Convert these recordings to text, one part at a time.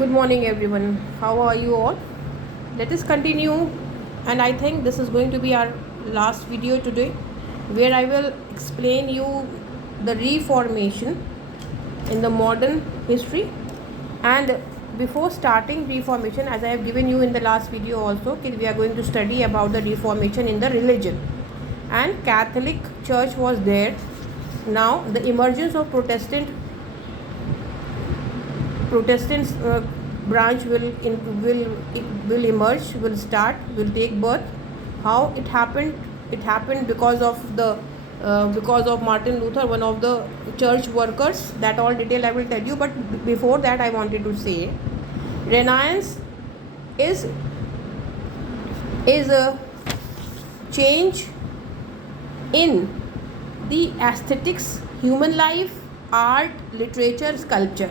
Good morning, everyone. How are you all? Let us continue, and I think this is going to be our last video today, where I will explain you the Reformation in the modern history. And before starting Reformation, as I have given you in the last video also, we are going to study about the Reformation in the religion. And Catholic Church was there. Now the emergence of Protestants branch will emerge, will start, will take birth. How it happened? It happened because of Martin Luther, one of the church workers. That all detail I will tell you. But before that, I wanted to say, Renaissance is a change in the aesthetics, human life, art, literature, sculpture.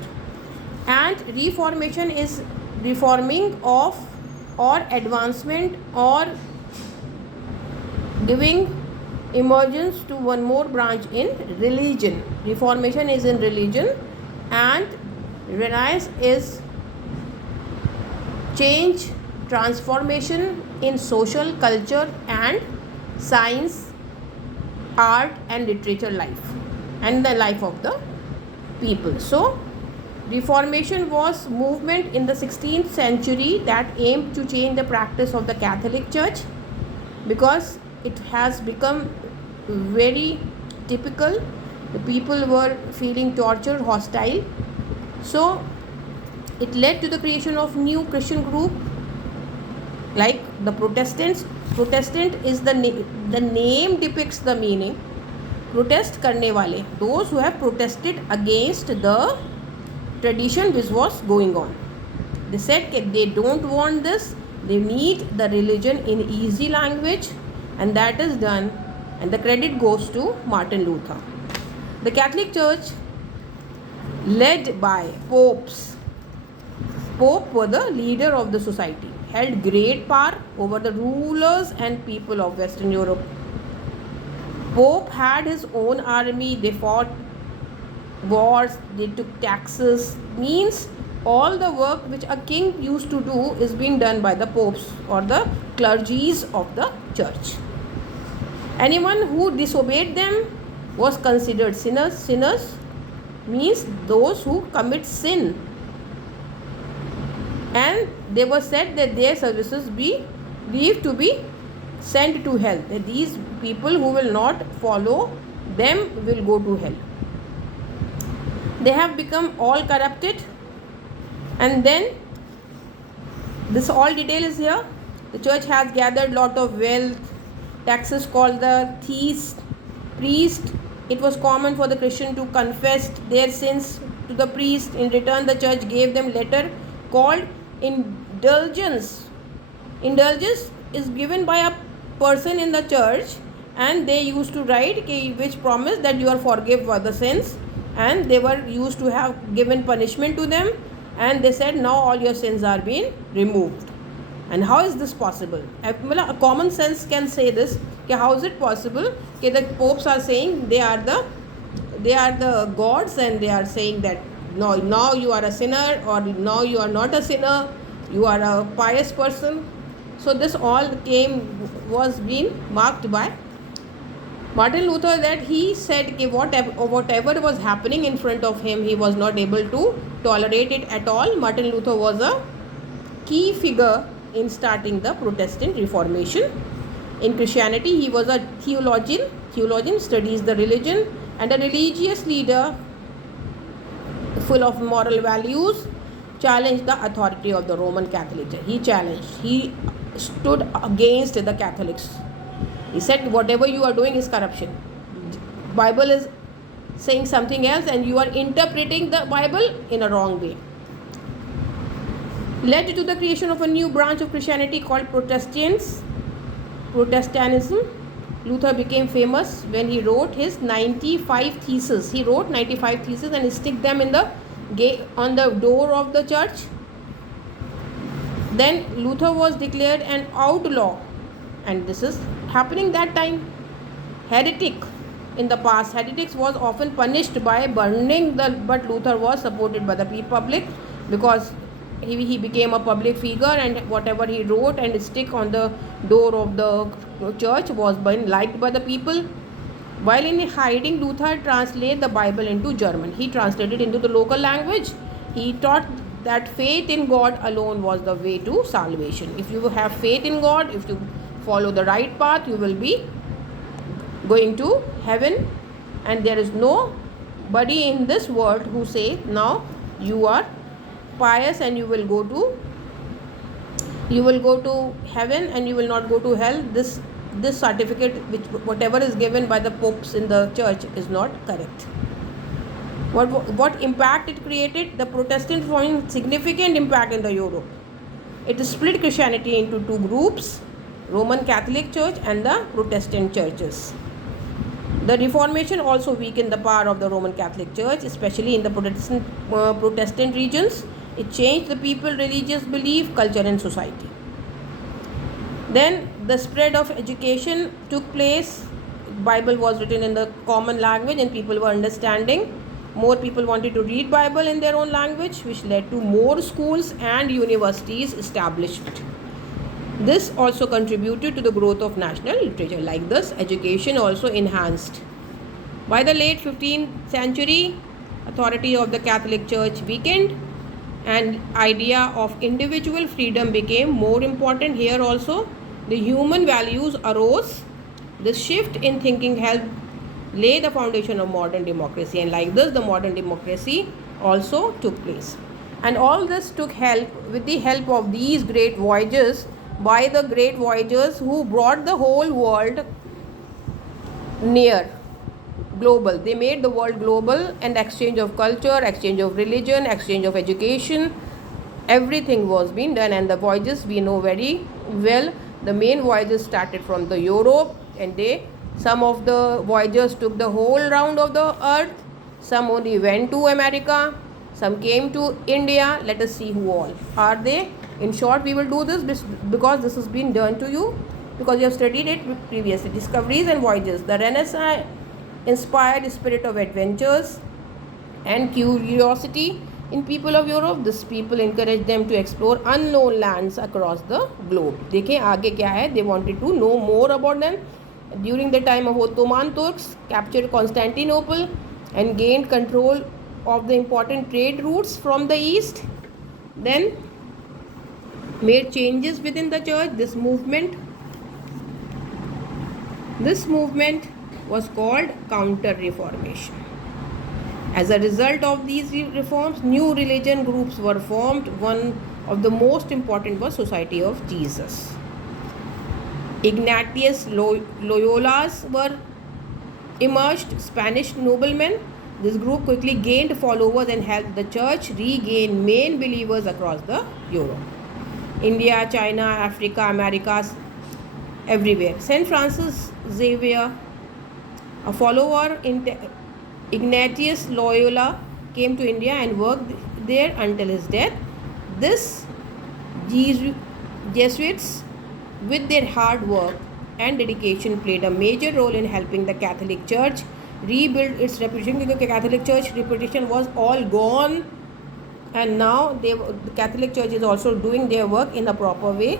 And Reformation is reforming of or advancement or giving emergence to one more branch in religion. Reformation is in religion, and Renaissance is change, transformation in social, culture and science, art and literature life, and the life of the people. So Reformation was movement in the 16th century that aimed to change the practice of the Catholic Church, because it has become very typical. The people were feeling tortured, hostile. So it led to the creation of new Christian group like the Protestants. Protestant is the name depicts the meaning. Protest करने वाले, those who have protested against the tradition which was going on. They said they don't want this, they need the religion in easy language, and that is done, and the credit goes to Martin Luther. The Catholic Church, led by popes, Pope were the leader of the society, held great power over the rulers and people of Western Europe. Pope had his own army, they fought wars, they took taxes. Means all the work which a king used to do is being done by the popes or the clergies of the church. Anyone who disobeyed them was considered sinners. Sinners means those who commit sin, and they were said that their services be believed to be sent to hell, that these people who will not follow them will go to hell. They have become all corrupted, and then this all detail is here. The church has gathered lot of wealth, taxes called the thieves, priest. It was common for the Christian to confess their sins to the priest. In return, the church gave them letter called indulgence. Indulgence is given by a person in the church, and they used to write which promise that you are forgiven for the sins, and they were used to have given punishment to them, and they said now all your sins are being removed. And how is this possible? A common sense can say this, how is it possible that the popes are saying they are the gods, and they are saying that no, now you are a sinner, or now you are not a sinner, you are a pious person. So this all was being marked by Martin Luther, that he said whatever was happening in front of him, he was not able to tolerate it at all. Martin Luther was a key figure in starting the Protestant Reformation. In Christianity, he was a theologian. Theologian studies the religion, and a religious leader full of moral values, challenged the authority of the Roman Catholic Church. He stood against the Catholics. He said whatever you are doing is corruption. Bible is saying something else, and you are interpreting the Bible in a wrong way. Led to the creation of a new branch of Christianity called Protestantism. Luther became famous when he wrote his 95 theses. He wrote 95 theses and he stick them in on the door of the church. Then Luther was declared an outlaw, and this is happening that time. Heretic in the past, heretics was often punished by burning but Luther was supported by the public, because he became a public figure, and whatever he wrote and stick on the door of the church was being liked by the people. While in hiding, Luther translated the Bible into German. He translated into the local language. He taught that faith in God alone was the way to salvation. If you have faith in God, if you follow the right path, you will be going to heaven, and there is nobody in this world who say now you are pious and you will go to heaven and you will not go to hell. This certificate, which whatever is given by the popes in the church, is not correct. What impact it created? The Protestant found significant impact in the Europe. It split Christianity into two groups: Roman Catholic Church and the Protestant churches. The Reformation also weakened the power of the Roman Catholic Church, especially in the Protestant regions. It changed the people's religious belief, culture and society. Then the spread of education took place. Bible was written in the common language and people were understanding. More people wanted to read Bible in their own language, which led to more schools and universities established. This also contributed to the growth of national literature. Like this, education also enhanced. By the late 15th century, authority of the Catholic Church weakened and idea of individual freedom became more important. Here also, the human values arose. This shift in thinking helped lay the foundation of modern democracy, and like this, the modern democracy also took place. And all this took help with the help of these great voyages, by the great voyagers who brought the whole world near, global. They made the world global, and exchange of culture, exchange of religion, exchange of education, everything was being done. And the voyages we know very well. The main voyages started from the Europe, and some of the voyagers took the whole round of the earth. Some only went to America. Some came to India. Let us see who all are they. In short, we will do this because this has been done to you, because you have studied it previously. Discoveries and voyages. The Renaissance inspired the spirit of adventures and curiosity in people of Europe. This people encouraged them to explore unknown lands across the globe. देखें आगे क्या है. They wanted to know more about them. During the time of Ottoman Turks captured Constantinople and gained control of the important trade routes from the east. Then made changes within the church. This movement was called Counter-Reformation. As a result of these reforms, new religion groups were formed. One of the most important was Society of Jesus. Ignatius Loyola's were emerged, Spanish noblemen. This group quickly gained followers and helped the church regain main believers across the Europe. India, China, Africa, Americas, everywhere. Saint Francis Xavier, a follower in Ignatius Loyola, came to India and worked there until his death. This Jesuits, with their hard work and dedication, played a major role in helping the Catholic Church rebuild its reputation, because the Catholic Church reputation was all gone, and now the Catholic Church is also doing their work in a proper way.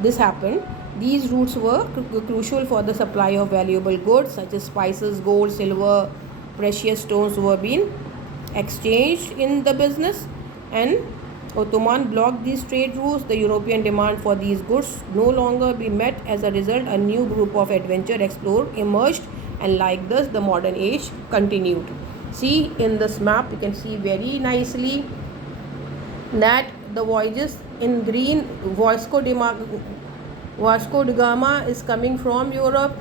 This happened. These routes were crucial for the supply of valuable goods such as spices, gold, silver, precious stones were being exchanged in the business, and Ottoman blocked these trade routes. The European demand for these goods no longer be met. As a result, a new group of adventure explorers emerged, and like this, the modern age continued. See in this map, you can see very nicely that the voyages in green, Vasco da Gama is coming from Europe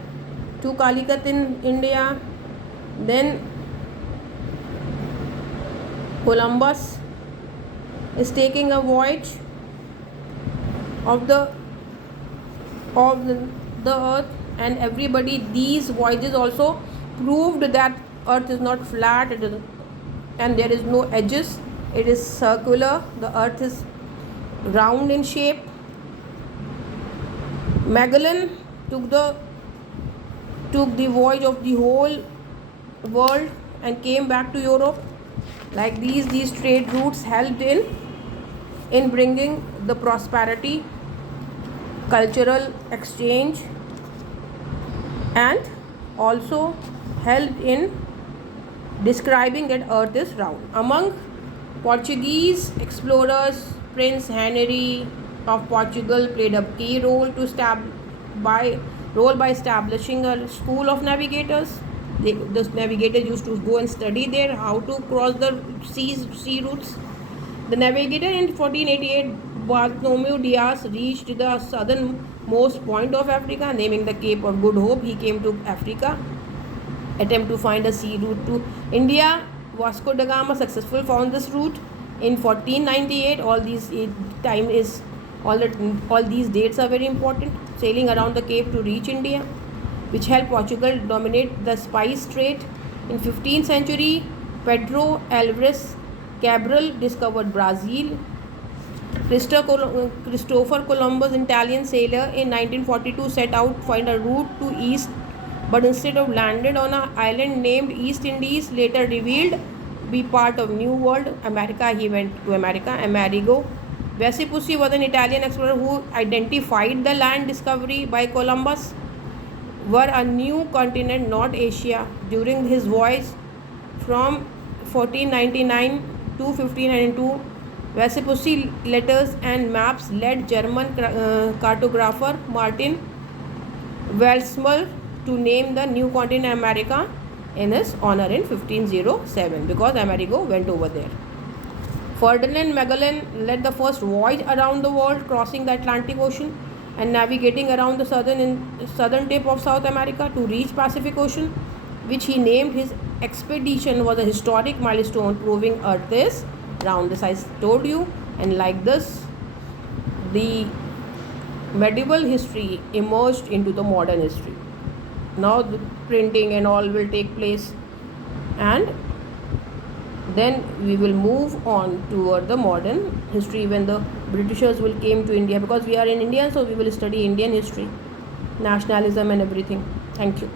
to Calicut in India. Then Columbus is taking a voyage of the earth, and everybody, these voyages also proved that earth is not flat, and there is no edges, it is circular, the earth is round in shape. Magellan took the voyage of the whole world and came back to Europe. Like these trade routes helped in in bringing the prosperity, cultural exchange, and also helped in describing that earth is round. Among Portuguese explorers, Prince Henry of Portugal played a key role by establishing a school of navigators. The navigators used to go and study there how to cross the sea routes. The navigator in 1488, Bartholomew Diaz, reached the southernmost point of Africa, naming the Cape of Good Hope. He came to Africa, attempt to find a sea route to India. Vasco da Gama successfully found this route in 1498. All these dates are very important. Sailing around the Cape to reach India, which helped Portugal dominate the spice trade. In 15th century, Pedro Alvarez Cabral discovered Brazil. Christopher Columbus, Italian sailor, in 1942 set out to find a route to east, but instead of landed on an island named East Indies, later revealed be part of New World America. He went to America. Amerigo Vespucci was an Italian explorer who identified the land discovery by Columbus were a new continent, not Asia. During his voyage from 1499 to 1592, Vespucci letters and maps led German cartographer Martin Welsmer to name the new continent America in his honor in 1507, because Amerigo went over there. Ferdinand Magellan led the first voyage around the world, crossing the Atlantic Ocean and navigating around the southern tip of South America to reach Pacific Ocean, which he named his expedition. Was a historic milestone proving Earth is round. This I told you, and like this, the medieval history emerged into the modern history. Now the printing and all will take place, and then we will move on toward the modern history when the Britishers will came to India, because we are in India, so we will study Indian history, nationalism and everything. Thank you.